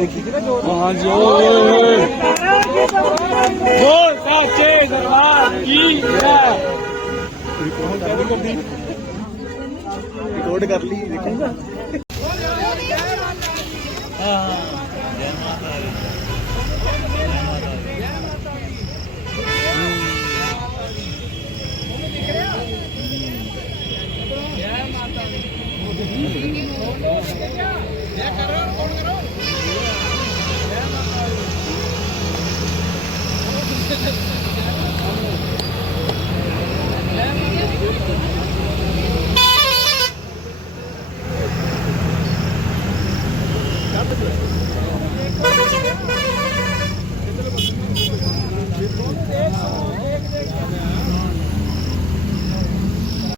हाँ जी रिकॉर्ड कर ली देखूँगा जय माता हम्म। जय माता करो करो?